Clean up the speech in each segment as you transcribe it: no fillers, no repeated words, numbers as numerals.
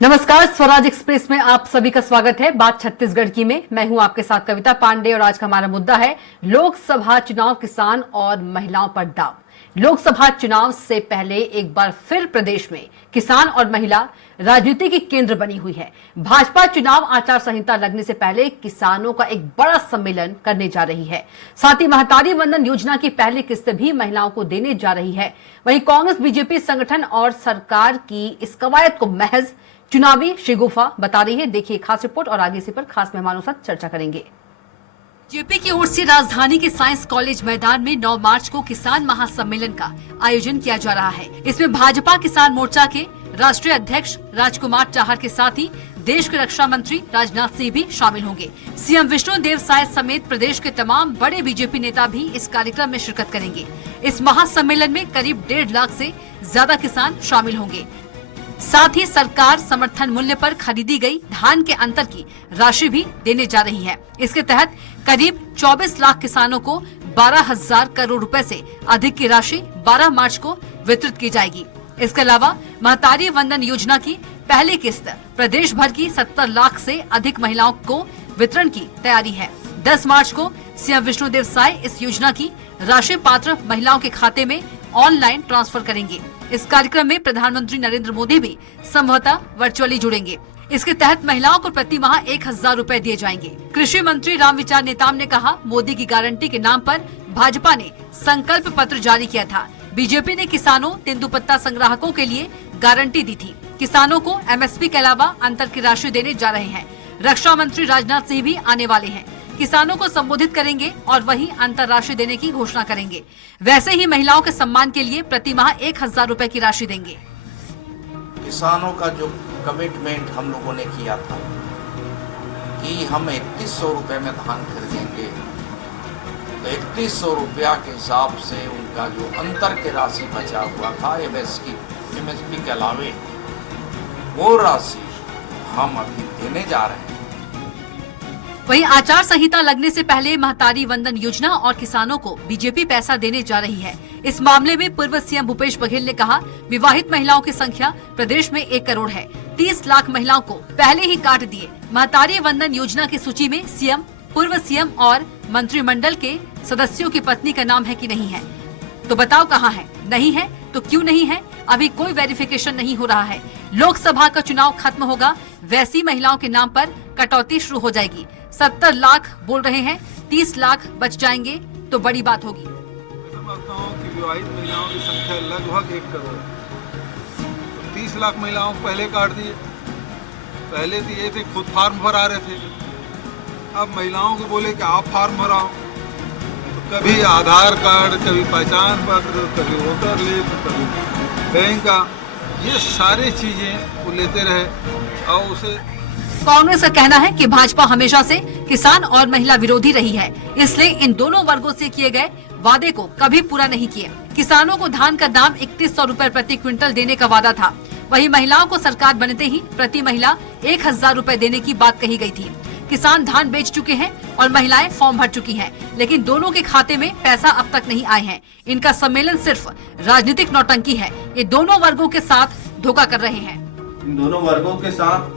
नमस्कार, स्वराज एक्सप्रेस में आप सभी का स्वागत है। बात छत्तीसगढ़ की में मैं हूं आपके साथ कविता पांडे और आज का हमारा मुद्दा है लोकसभा चुनाव, किसान और महिलाओं पर दाव। लोकसभा चुनाव से पहले एक बार फिर प्रदेश में किसान और महिला राजनीति की केंद्र बनी हुई है। भाजपा चुनाव आचार संहिता लगने से पहले किसानों का एक बड़ा सम्मेलन करने जा रही है। साथ ही महतारी वंदन योजना की पहली किस्त भी महिलाओं को देने जा रही है। वहीं कांग्रेस बीजेपी संगठन और सरकार की इस कवायद को महज चुनावी शिगुफा बता रही है। देखिए खास रिपोर्ट और आगे इसी पर खास मेहमानों के साथ चर्चा करेंगे। जेपी की ओर से राजधानी के साइंस कॉलेज मैदान में 9 मार्च को किसान महासम्मेलन का आयोजन किया जा रहा है। इसमें भाजपा किसान मोर्चा के राष्ट्रीय अध्यक्ष राजकुमार चाहर के साथ ही देश के रक्षा मंत्री राजनाथ सिंह भी शामिल होंगे। सीएम विष्णुदेव साय समेत प्रदेश के तमाम बड़े बीजेपी नेता भी इस कार्यक्रम में शिरकत करेंगे। इस महासम्मेलन में करीब 1.5 लाख से ज्यादा किसान शामिल होंगे। साथ ही सरकार समर्थन मूल्य पर खरीदी गई धान के अंतर की राशि भी देने जा रही है। इसके तहत करीब 24 लाख किसानों को 12,000 करोड़ रुपए से अधिक की राशि 12 मार्च को वितरित की जाएगी। इसके अलावा महतारी वंदन योजना की पहली किस्त प्रदेश भर की 70 लाख से अधिक महिलाओं को वितरण की तैयारी है। 10 मार्च को सीएम विष्णुदेव साय इस योजना की राशि पात्र महिलाओं के खाते में ऑनलाइन ट्रांसफर करेंगे। इस कार्यक्रम में प्रधानमंत्री नरेंद्र मोदी भी संभवतः वर्चुअली जुड़ेंगे। इसके तहत महिलाओं को प्रति माह 1,000 रुपए दिए जाएंगे। कृषि मंत्री रामविचार नेताम ने कहा, मोदी की गारंटी के नाम पर भाजपा ने संकल्प पत्र जारी किया था। बीजेपी ने किसानों, तेंदुपत्ता संग्राहकों के लिए गारंटी दी थी। किसानों को एमएसपी के अलावा अंतर की राशि देने जा रहे हैं। रक्षा मंत्री राजनाथ सिंह भी आने वाले हैं, किसानों को संबोधित करेंगे और वही अंतर्राशि देने की घोषणा करेंगे। वैसे ही महिलाओं के सम्मान के लिए प्रति माह 1,000 रुपए की राशि देंगे। किसानों का जो कमिटमेंट हम लोगों ने किया था कि हम 3100 रुपए में धान खरीदेंगे, तो 3100 रुपया के हिसाब से उनका जो अंतर की राशि बचा हुआ था एमएसपी के अलावे, वो राशि हम अभी देने जा रहे हैं। वहीं आचार संहिता लगने से पहले महतारी वंदन योजना और किसानों को बीजेपी पैसा देने जा रही है। इस मामले में पूर्व सीएम भूपेश बघेल ने कहा, विवाहित महिलाओं की संख्या प्रदेश में 1 करोड़ है। 30 लाख महिलाओं को पहले ही काट दिए। महतारी वंदन योजना की सूची में सीएम, पूर्व सीएम और मंत्रिमंडल के सदस्यों की पत्नी का नाम है कि नहीं है? तो बताओ कहाँ है? नहीं है तो क्यों नहीं है? अभी कोई वेरिफिकेशन नहीं हो रहा है। लोकसभा का चुनाव खत्म होगा, वैसी महिलाओं के नाम पर कटौती शुरू हो जाएगी। 70 लाख बोल रहे हैं, 30 लाख बच जाएंगे तो बड़ी बात होगी। समझता हूं कि विवाहित महिलाओं की संख्या लगभग 1 करोड़ है। तो 30 लाख महिलाओं को पहले काट दिए। पहले दिए थे, खुद फार्म भरा रहे थे। अब महिलाओं को बोले कि आप फार्म भराओ, तो कभी आधार कार्ड, कभी पहचान पत्र, कभी वोटर लिस्ट, कभी बैंक का, ये सारी चीजें वो लेते रहे और उसे। कांग्रेस का कहना है कि भाजपा हमेशा से किसान और महिला विरोधी रही है, इसलिए इन दोनों वर्गों से किए गए वादे को कभी पूरा नहीं किया। किसानों को धान का दाम 3100 रुपए प्रति क्विंटल देने का वादा था। वहीं महिलाओं को सरकार बनते ही प्रति महिला 1,000 रुपए देने की बात कही गई थी। किसान धान बेच चुके हैं और महिलाएं फॉर्म भर चुकी हैं, लेकिन दोनों के खाते में पैसा अब तक नहीं आए हैं। इनका सम्मेलन सिर्फ राजनीतिक नौटंकी है। ये दोनों वर्गों के साथ धोखा कर रहे हैं। इन दोनों वर्गों के साथ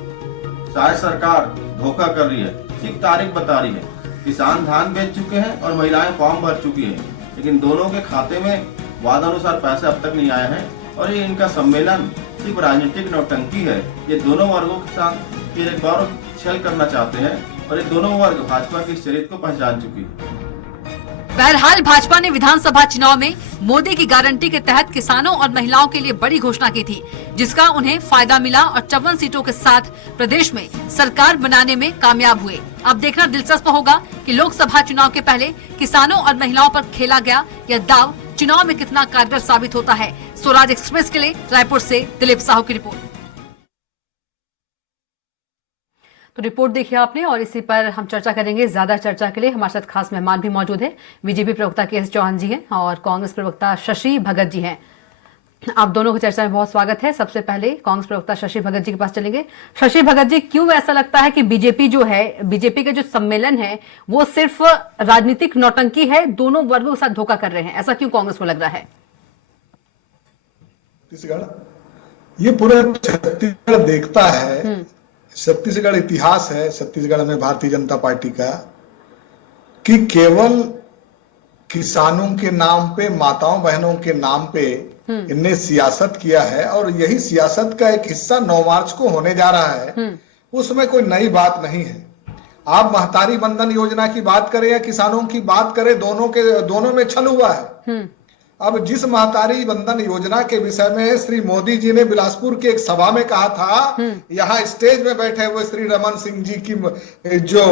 शायद सरकार धोखा कर रही है, सिर्फ तारीख बता रही है। किसान धान बेच चुके हैं और महिलाएं फॉर्म भर चुकी हैं, लेकिन दोनों के खाते में वादानुसार पैसे अब तक नहीं आए हैं और ये इनका सम्मेलन सिर्फ राजनीतिक नौटंकी है। ये दोनों वर्गों के साथ फिर एक बार छल करना चाहते हैं और ये दोनों वर्ग भाजपा की चरित्र को पहचान चुकी है। बहरहाल भाजपा ने विधानसभा चुनाव में मोदी की गारंटी के तहत किसानों और महिलाओं के लिए बड़ी घोषणा की थी, जिसका उन्हें फायदा मिला और 54 सीटों के साथ प्रदेश में सरकार बनाने में कामयाब हुए। अब देखना दिलचस्प होगा कि लोकसभा चुनाव के पहले किसानों और महिलाओं पर खेला गया यह दाव चुनाव में कितना कारगर साबित होता है। स्वराज एक्सप्रेस के लिए रायपुर से दिलीप साहू की रिपोर्ट। तो रिपोर्ट देखिए आपने और इसी पर हम चर्चा करेंगे। ज्यादा चर्चा के लिए हमारे साथ खास मेहमान भी मौजूद हैं। बीजेपी प्रवक्ता के एस चौहान जी हैं और कांग्रेस प्रवक्ता शशि भगत जी हैं। आप दोनों की चर्चा में बहुत स्वागत है। सबसे पहले कांग्रेस प्रवक्ता शशि भगत जी के पास चलेंगे। शशि भगत जी, क्यों ऐसा लगता है कि बीजेपी जो है, बीजेपी का जो सम्मेलन है वो सिर्फ राजनीतिक नौटंकी है, दोनों वर्गों के साथ धोखा कर रहे हैं, ऐसा क्यों कांग्रेस को लग रहा है? ये पूरे छत्तीसगढ़ देखता है, छत्तीसगढ़ इतिहास है छत्तीसगढ़ में भारतीय जनता पार्टी का, कि केवल किसानों के नाम पे, माताओं बहनों के नाम पे इनने सियासत किया है, और यही सियासत का एक हिस्सा 9 मार्च को होने जा रहा है। उसमें कोई नई बात नहीं है। आप महतारी बंधन योजना की बात करें या किसानों की बात करें, दोनों में छल हुआ है। अब जिस महतारी बंधन योजना के विषय में श्री मोदी जी ने बिलासपुर की एक सभा में कहा था, यहाँ स्टेज में बैठे हुए श्री रमन सिंह जी की जो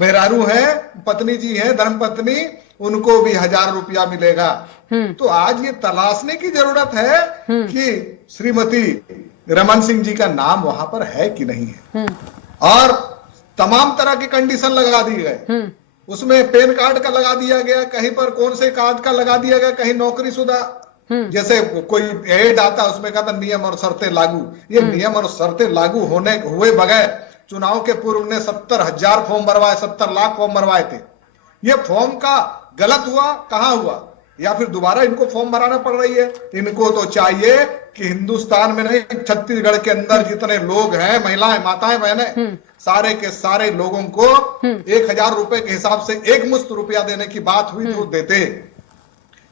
मेहरारू है, पत्नी जी है, धर्मपत्नी, उनको भी 1000 रुपया मिलेगा। तो आज ये तलाशने की जरूरत है कि श्रीमती रमन सिंह जी का नाम वहां पर है कि नहीं है। और तमाम तरह के कंडीशन लगा दिए गए, उसमें पैन कार्ड का लगा दिया गया, कहीं पर कौन से कार्ड का लगा दिया गया, कहीं नौकरीशुदा, जैसे कोई एड आता उसमें कहता नियम और शर्तें लागू। ये नियम और शर्तें लागू हुए बगैर चुनाव के पूर्व ने 70,000 फॉर्म भरवाए, 70 लाख फॉर्म भरवाए थे। ये फॉर्म का गलत हुआ, कहां हुआ, या फिर दोबारा इनको फॉर्म भराना पड़ रही है? इनको तो चाहिए कि हिंदुस्तान में नहीं, छत्तीसगढ़ के अंदर जितने लोग हैं, महिलाएं, माताएं, बहनें, सारे के सारे लोगों को 1000 रुपए के हिसाब से एक मुश्त रुपया देने की बात हुई तो देते।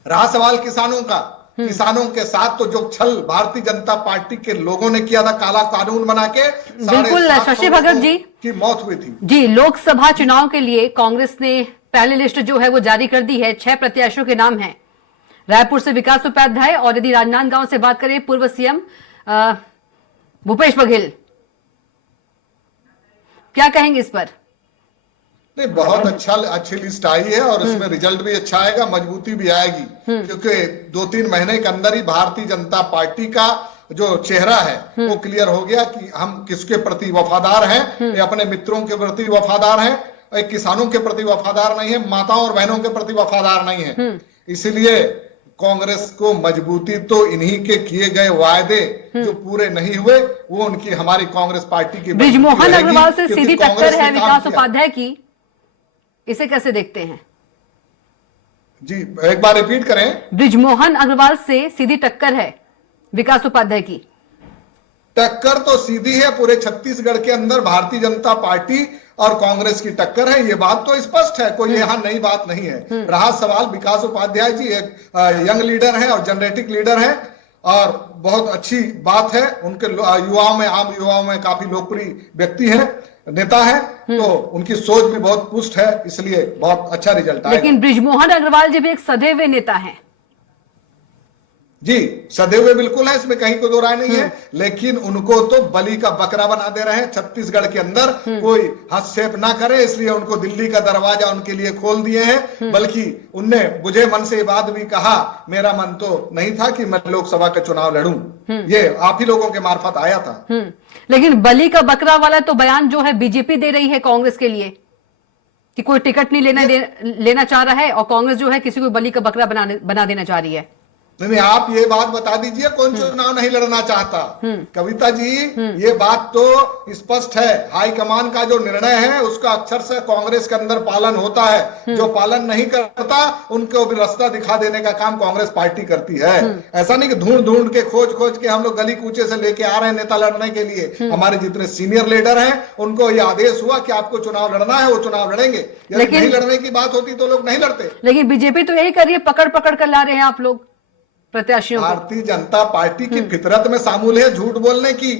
रहा सवाल किसानों का, किसानों के साथ तो जो छल भारतीय जनता पार्टी के लोगों ने किया था, काला कानून बना के, बिल्कुल शशि भगत जी की मौत हुई थी। जी, लोकसभा चुनाव के लिए कांग्रेस ने पहली लिस्ट जो है वो जारी कर दी है। 6 प्रत्याशियों के नाम हैं। रायपुर से विकास उपाध्याय, और यदि राजनांदगांव से बात करें पूर्व सीएम भूपेश बघेल। क्या कहेंगे इस पर? नहीं, बहुत अच्छी लिस्ट आई है, और इसमें रिजल्ट भी अच्छा आएगा, मजबूती भी आएगी, क्योंकि 2-3 महीने के अंदर ही भारतीय जनता पार्टी का जो चेहरा है वो क्लियर हो गया कि हम किसके प्रति वफादार हैं। अपने मित्रों के प्रति वफादार हैं, एक किसानों के प्रति वफादार नहीं है, माताओं और बहनों के प्रति वफादार नहीं है। इसलिए कांग्रेस को मजबूती तो इन्हीं के किए गए वायदे जो पूरे नहीं हुए, वो उनकी, हमारी कांग्रेस पार्टी की बृजमोहन अग्रवाल से सीधी टक्कर है विकास उपाध्याय की, इसे कैसे देखते हैं? जी, एक बार रिपीट करें। बृजमोहन अग्रवाल से सीधी टक्कर है विकास उपाध्याय की। टक्कर तो सीधी है, पूरे छत्तीसगढ़ के अंदर भारतीय जनता पार्टी और कांग्रेस की टक्कर है, ये बात तो स्पष्ट है, कोई यहाँ नई बात नहीं है। रहा सवाल, विकास उपाध्याय जी एक यंग लीडर है और जनरेटिक लीडर है, और बहुत अच्छी बात है, उनके युवाओं में, आम युवाओं में काफी लोकप्रिय व्यक्ति है, नेता है, तो उनकी सोच भी बहुत पुष्ट है, इसलिए बहुत अच्छा रिजल्ट आएगा। लेकिन बृजमोहन अग्रवाल जी भी एक सधे हुए नेता हैं। जी, सधे हुए बिल्कुल है, इसमें कहीं कोई दो राय नहीं है, लेकिन उनको तो बलि का बकरा बना दे रहे हैं। छत्तीसगढ़ के अंदर कोई हस्तक्षेप ना करे, इसलिए उनको दिल्ली का दरवाजा उनके लिए खोल दिए हैं। बल्कि उनने बुझे मन से ये बात भी कहा, मेरा मन तो नहीं था कि मैं लोकसभा का चुनाव लड़ूं, ये आप ही लोगों के मार्फत आया था। लेकिन बलि का बकरा वाला तो बयान जो है बीजेपी दे रही है कांग्रेस के लिए, कि कोई टिकट नहीं लेना चाह रहा है, और कांग्रेस जो है किसी को बलि का बकरा बना देना चाह रही है। नहीं, आप ये बात बता दीजिए, कौन चुनाव नहीं लड़ना चाहता? कविता जी, ये बात तो स्पष्ट है, हाईकमान का जो निर्णय है उसका अक्षर से कांग्रेस के अंदर पालन होता है। जो पालन नहीं करता उनको भी रास्ता दिखा देने का काम कांग्रेस पार्टी करती है। ऐसा नहीं कि ढूंढ के खोज के हम लोग गली कूचे से लेके आ रहे हैं नेता लड़ने के लिए। हमारे जितने सीनियर लीडर हैं उनको ये आदेश हुआ कि आपको चुनाव लड़ना है, वो चुनाव लड़ेंगे। यदि नहीं लड़ने की बात होती तो लोग नहीं लड़ते। लेकिन बीजेपी तो यही कर रही है, पकड़ कर ला रहे हैं आप लोग प्रत्याशियों। भारतीय जनता पार्टी की फितरत में शामिल है झूठ बोलने की।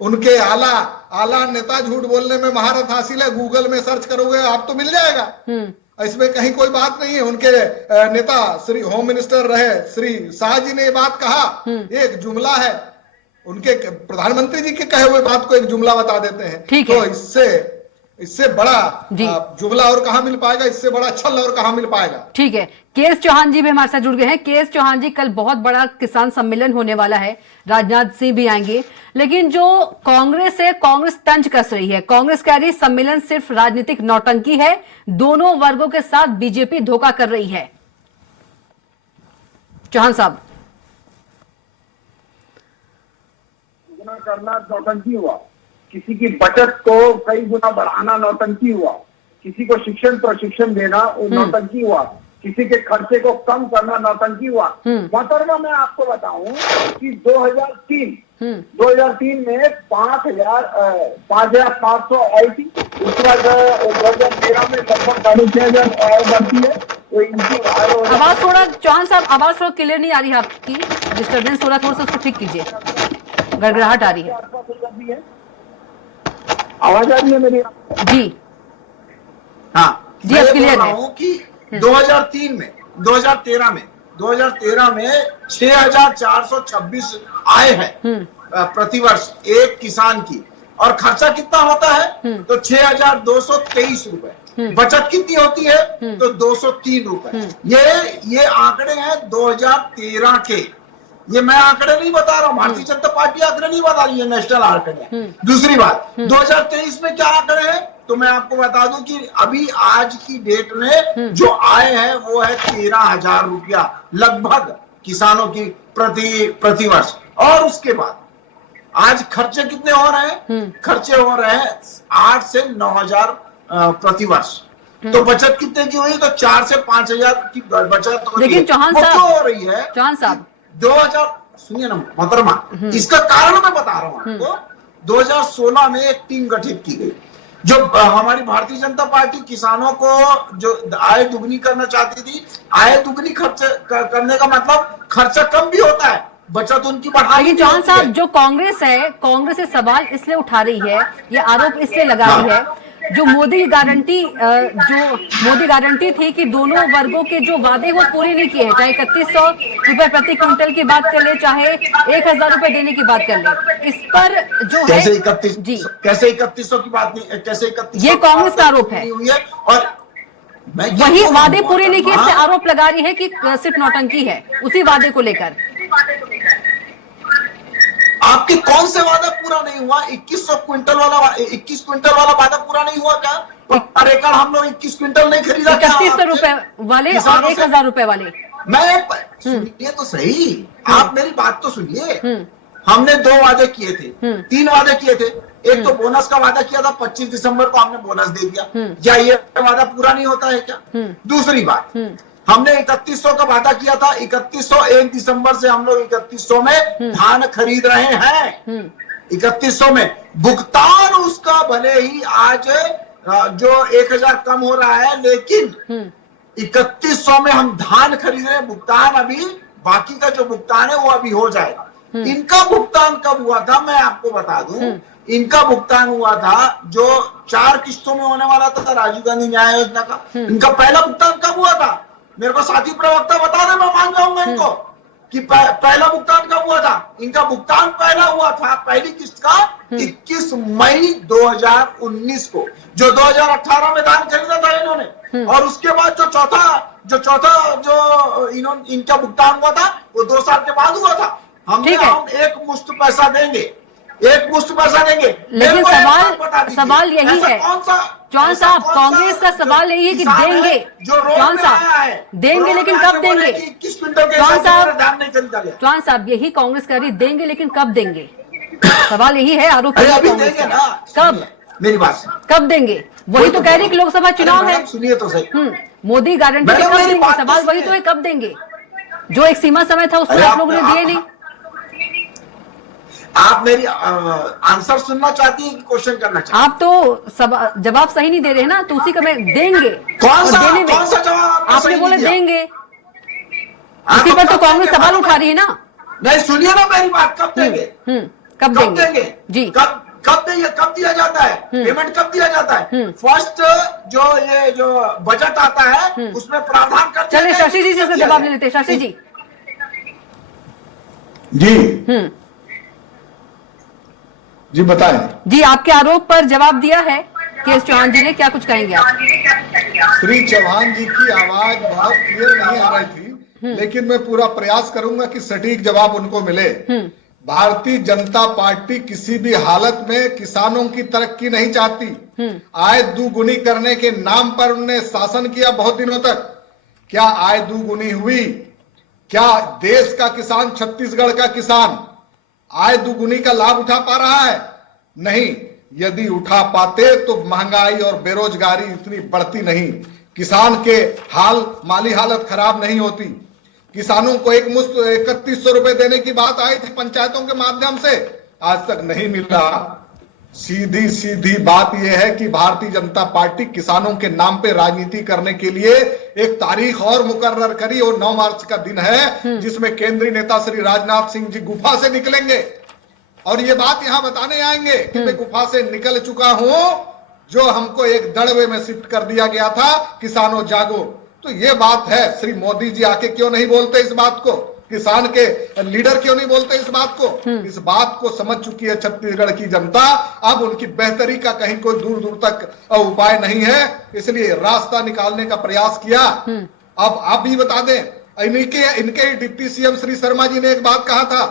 उनके आला नेता झूठ बोलने में महारत हासिल है, गूगल में सर्च करोगे आप तो मिल जाएगा, इसमें कहीं कोई बात नहीं है। उनके नेता श्री होम मिनिस्टर रहे श्री शाह जी ने ये बात कहा, एक जुमला है, उनके प्रधानमंत्री जी के कहे हुए बात को एक जुमला बता देते हैं। तो इससे बड़ा जुमला और कहां मिल पाएगा, इससे बड़ा छल और कहां मिल पाएगा। ठीक है, केएस चौहान जी भी हमारे साथ जुड़ गए हैं। केएस चौहान जी, कल बहुत बड़ा किसान सम्मेलन होने वाला है, राजनाथ सिंह भी आएंगे, लेकिन जो कांग्रेस है, कांग्रेस तंज कस रही है। कांग्रेस कह रही सम्मेलन सिर्फ राजनीतिक नौटंकी है, दोनों वर्गों के साथ बीजेपी धोखा कर रही है। चौहान साहब, करना नौटंकी हुआ, किसी की बचत को कई गुना बढ़ाना नौटंकी हुआ, किसी को शिक्षण प्रशिक्षण देना वो नौटंकी हुआ, किसी के खर्चे को कम करना नौटंकी हुआ। मोहतरमा, मैं आपको बताऊं कि 2003 2003 में 5,500 आई थी। उसके बाद 2013 में लगभग 6,500 बढ़ती है। तो इनकी आवाज थोड़ा, चौहान साहब आवाज थोड़ा क्लियर नहीं आ रही है आपकी, डिस्टर्बेंस थोड़ा सा उसको ठीक कीजिए, गड़गड़ाहट आ रही है। आवाज आ रही है मेरी? जी हाँ, जी, मैं अब ये क्लियर बोल रहा है। हूँ कि 2013 में 2013 में 6,426 आय है प्रतिवर्ष एक किसान की, और खर्चा कितना होता है तो 6,223 रुपए। बचत कितनी होती है तो 203 रुपए। ये आंकड़े हैं 2013 के। ये मैं आंकड़े नहीं बता रहा हूँ, भारतीय जनता पार्टी आंकड़े नहीं बता रही है, नेशनल आंकड़े हैं। दूसरी बात, 2023 में क्या आंकड़े हैं तो मैं आपको बता दूं कि अभी आज की डेट में जो आय है वो है 13,000 रुपया लगभग किसानों की प्रति वर्ष। और उसके बाद आज खर्चे कितने हो रहे हैं? खर्चे हो रहे हैं 8 से 9,000 प्रति वर्ष। तो बचत कितने की हुई तो 4 से 5,000 की बचत हो रही है। लेकिन चौहान वो साहब, क्यों हो रही है? चौहान साहब 2000 सुनिए ना मोहतरमा, इसका कारण मैं बता रहा हूं आपको। 2016 में एक टीम गठित की गई जो हमारी भारतीय जनता पार्टी किसानों को जो आय दुगनी करना चाहती थी। आय दुगनी खर्च करने का मतलब खर्चा कम भी होता है, बचत उनकी बढ़ा। लेकिन चौहान साहब, जो कांग्रेस है, कांग्रेस ये सवाल इसलिए उठा रही है, ये आरोप इसलिए लगा रही है, जो मोदी गारंटी थी कि दोनों वर्गों के जो वादे वो पूरे नहीं किए हैं, चाहे 3100 रुपए प्रति क्विंटल की बात कर ले, चाहे 1,000 रुपए देने की बात कर ले, इस पर जो है कैसे 31 जी, कैसे 3100 की बात नहीं, कैसे 3100 ये कांग्रेस का आरोप है। हुई है। और मैं वही वादे पूरे नहीं किए, इससे आरोप लगा रही है कि सिर्फ नौटंकी है उसी वादे को लेकर। आपके कौन से वादा पूरा नहीं हुआ? 21 क्विंटल वाला वादा पूरा नहीं हुआ क्या? पर एकड़ हम लोग 21 क्विंटल नहीं खरीदा क्या? 3100 रुपए वाले और 1,000 रुपए वाले। मैं सुनिए तो सही, आप मेरी बात तो सुनिए। हमने 2 वादे किए थे, 3 वादे किए थे। एक तो बोनस का वादा किया था, 25 दिसंबर को हमने बोनस दे दिया। क्या ये वादा पूरा नहीं होता है क्या? दूसरी बात, हमने 3100 का वादा किया था, 3100 1 दिसंबर से हम लोग 3100 में धान खरीद रहे हैं। 3100 में भुगतान उसका भले ही आज जो 1,000 कम हो रहा है, लेकिन 3100 में हम धान खरीद रहे हैं। भुगतान अभी बाकी का जो भुगतान है वो अभी हो जाएगा। इनका भुगतान कब हुआ था मैं आपको बता दूं। इनका भुगतान हुआ था जो 4 किस्तों में होने वाला था राजीव गांधी न्याय योजना का। इनका पहला भुगतान कब हुआ था? मेरे को साथी प्रवक्ता बता दे, मैं मान जाऊंगा इनको कि पहला भुगतान कब हुआ था। इनका भुगतान पहला हुआ था पहली किस्त का 21 मई 2019 को, जो 2018 में धान खरीदा था इन्होंने। और उसके बाद जो चौथा इनका भुगतान हुआ था वो 2 साल के बाद हुआ था। हम एक मुश्त पैसा देंगे, लेकिन सवाल यही है चौहान साहब, कांग्रेस का सवाल यही है कि देंगे, चौहान साहब देंगे लेकिन कब देंगे? चौहान साहब यही कांग्रेस कह रही, देंगे लेकिन कब देंगे? सवाल यही है, आरोप देंगे ना। कब? मेरी बात कब देंगे? वही तो कह रही कि लोकसभा चुनाव है। सुनिए तो सही, मोदी गारंटी कब देंगे? सवाल वही तो है, कब देंगे? जो एक सीमा समय था उसमें आप लोगों ने दिए नहीं। आप मेरी आंसर सुनना चाहती हैं कि क्वेश्चन करना चाहती हैं? आप तो जवाब सही नहीं दे रहे हैं ना, तो उसी का मैं देंगे। कौन सा जवाब आपने बोले देंगे, इसी पर तो कांग्रेस सवाल उठा रही है ना। नहीं, सुनिए ना मेरी बात, कब देंगे? कब देंगे जी? कब देंगे? कब दिया जाता है पेमेंट? कब दिया जाता है? फर्स्ट जो बजट आता है उसमें प्रावधान करते हैं। चलिए शशि जी से इसका जवाब ले लेते हैं। शशि जी जी बताएं। जी, आपके आरोप पर जवाब दिया है के चौहान जी ने, क्या कुछ कहेंगे आप? श्री चौहान जी की आवाज बहुत क्लियर नहीं आ रही थी, लेकिन मैं पूरा प्रयास करूंगा कि सटीक जवाब उनको मिले। भारतीय जनता पार्टी किसी भी हालत में किसानों की तरक्की नहीं चाहती। आय दुगुनी करने के नाम पर उन्होंने शासन किया बहुत दिनों तक। क्या आय दुगुनी हुई? क्या देश का किसान, छत्तीसगढ़ का किसान आय दुगुनी का लाभ उठा पा रहा है? नहीं। यदि उठा पाते तो महंगाई और बेरोजगारी इतनी बढ़ती नहीं, किसान के माली हालत खराब नहीं होती। किसानों को एक मुश्त 3100 रुपए देने की बात आई थी पंचायतों के माध्यम से, आज तक नहीं मिला। सीधी सीधी बात यह है कि भारतीय जनता पार्टी किसानों के नाम पे राजनीति करने के लिए एक तारीख और मुकर्रर करी, और 9 मार्च का दिन है जिसमें केंद्रीय नेता श्री राजनाथ सिंह जी गुफा से निकलेंगे और ये बात यहां बताने आएंगे कि मैं गुफा से निकल चुका हूं, जो हमको एक दड़बे में शिफ्ट कर दिया गया था, किसानों जागो। तो ये बात है, श्री मोदी जी आके क्यों नहीं बोलते इस बात को, किसान के लीडर क्यों नहीं बोलते इस बात को? इस बात को समझ चुकी है छत्तीसगढ़ की जनता। अब उनकी बेहतरी का कहीं कोई दूर दूर तक उपाय नहीं है, इसलिए रास्ता निकालने का प्रयास किया। अब आप भी बता दें, इनके डिप्टी सीएम श्री शर्मा जी ने एक बात कहा था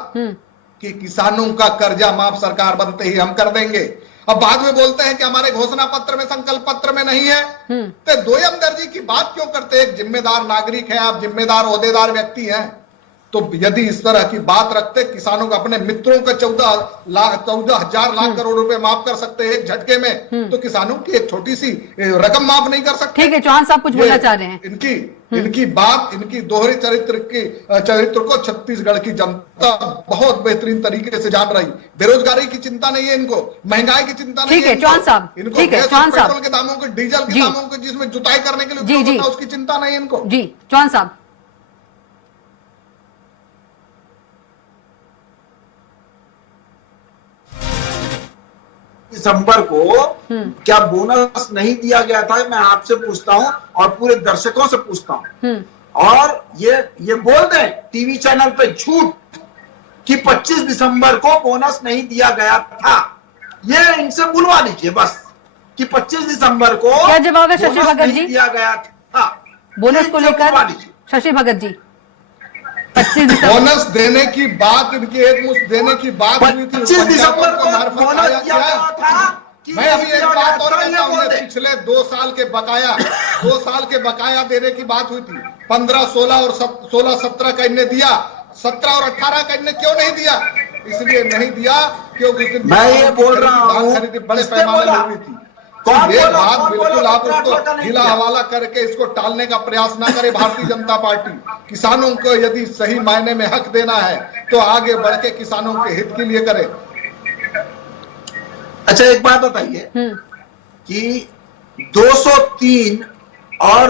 कि किसानों का कर्जा माफ सरकार बनते ही हम कर देंगे। अब बाद में बोलते हैं कि हमारे घोषणा पत्र में, संकल्प पत्र में नहीं है। तो दो हमदर्दी की बात क्यों करते हैं? एक जिम्मेदार नागरिक है आप, जिम्मेदार ओहदेदार व्यक्ति हैं, तो यदि इस तरह की बात रखते, किसानों को अपने मित्रों का 14,000 लाख करोड़ रुपए माफ कर सकते हैं एक झटके में, तो किसानों की एक छोटी सी रकम माफ नहीं कर सकते? ठीक है, चौहान साहब कुछ बोलना चाह रहे हैं। इनकी बात, इनकी दोहरे चरित्र को छत्तीसगढ़ की जनता बहुत बेहतरीन तरीके से जान रही। बेरोजगारी की चिंता नहीं है इनको, महंगाई की चिंता नहीं है। ठीक है चौहान साहब, इनको ठीक है चौहान साहब, पेट्रोल के दामों को, डीजल के दामों को जिसमें जुताई करने के लिए उपयोग होता है, उसकी चिंता नहीं है इनको। जी चौहान साहब, दिसंबर को क्या बोनस नहीं दिया गया था? मैं आपसे पूछता हूं और पूरे दर्शकों से पूछता हूं, और ये बोल दें टीवी चैनल पे झूठ कि 25 दिसंबर को बोनस नहीं दिया गया था, ये इनसे बुलवा लीजिए बस कि 25 दिसंबर को क्या जवाब है शशि भगत जी? दिया गया था बोनस को लेकर शशि भगत जी, 25 दिसंबर बोनस देने की बात, इनकी एक मुश्त देने की बात हुई थी, 25 दिसंबर को मार्फत बोनस आया दिया गया था कि मैं अभी एक बात और ये कहता हूं, बोल दे। पिछले 2 साल के बकाया देने की बात हुई थी। 15, 16 और 16, 17 का इनने दिया, 17 और 18 का इनने क्यों नहीं दिया? इसलिए नहीं दिया क्योंकि मैं ये बोल रहा हूं, बड़े पैमाने में हुई थी। ये बात बिल्कुल आप उसको ढीला हवाला करके इसको टालने का प्रयास ना करे भारतीय जनता पार्टी। किसानों को यदि सही मायने में हक देना है तो आगे बढ़ के किसानों के हित के लिए करे। अच्छा एक बात बताइए कि 203 और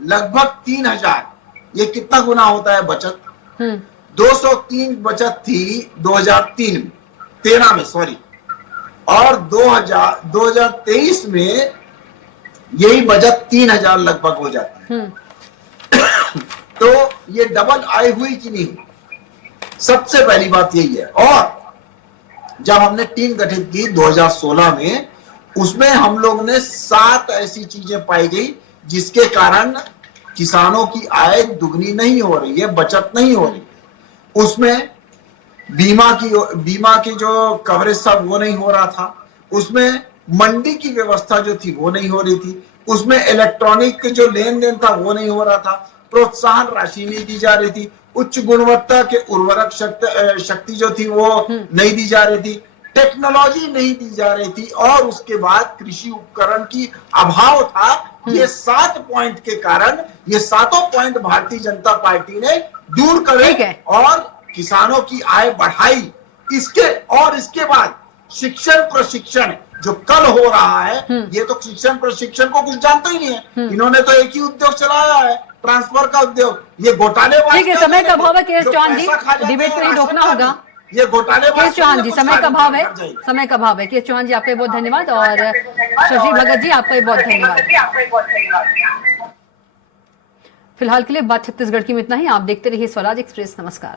लगभग 3000, ये कितना गुना होता है बचत? 203 बचत थी 2013 में, सॉरी, और 2023 में यही बचत 3000 लगभग हो जाती है। तो ये डबल आई हुई कि नहीं? सबसे पहली बात यही है। और जब हमने टीम गठित की 2016 में, उसमें हम लोग ने 7 ऐसी चीजें पाई गई जिसके कारण किसानों की आय दुगनी नहीं हो रही है, बचत नहीं हो रही। उसमें बीमा की जो कवरेज था वो नहीं हो रहा था, उसमें मंडी की व्यवस्था जो थी वो नहीं हो रही थी, उसमें इलेक्ट्रॉनिक जो लेन देन था वो नहीं हो रहा था, प्रोत्साहन राशि नहीं दी जा रही थी, उच्च गुणवत्ता के उर्वरक शक्ति जो थी वो नहीं दी जा रही थी, टेक्नोलॉजी नहीं दी जा रही थी, और उसके बाद कृषि उपकरण की अभाव था। ये 7 पॉइंट के कारण, ये 7 पॉइंट भारतीय जनता पार्टी ने दूर करे और किसानों की आय बढ़ाई। इसके बाद शिक्षण प्रशिक्षण जो कल हो रहा है, ये तो शिक्षण प्रशिक्षण को कुछ जानते ही नहीं है। इन्होंने तो एक ही उद्योग चलाया है, ट्रांसफर का उद्योग। ये घोटाले, ठीक है, समय का अभाव है केएस चौहान जी, डिबेट को नहीं रोकना होगा। ये घोटाले केएस चौहान जी, समय का अभाव है, समय का अभाव है। केएस चौहान जी आपका बहुत धन्यवाद, और शशि भगत जी आपका बहुत धन्यवाद। फिलहाल के लिए बात छत्तीसगढ़ की में इतना ही। आप देखते रहिए स्वराज एक्सप्रेस। नमस्कार।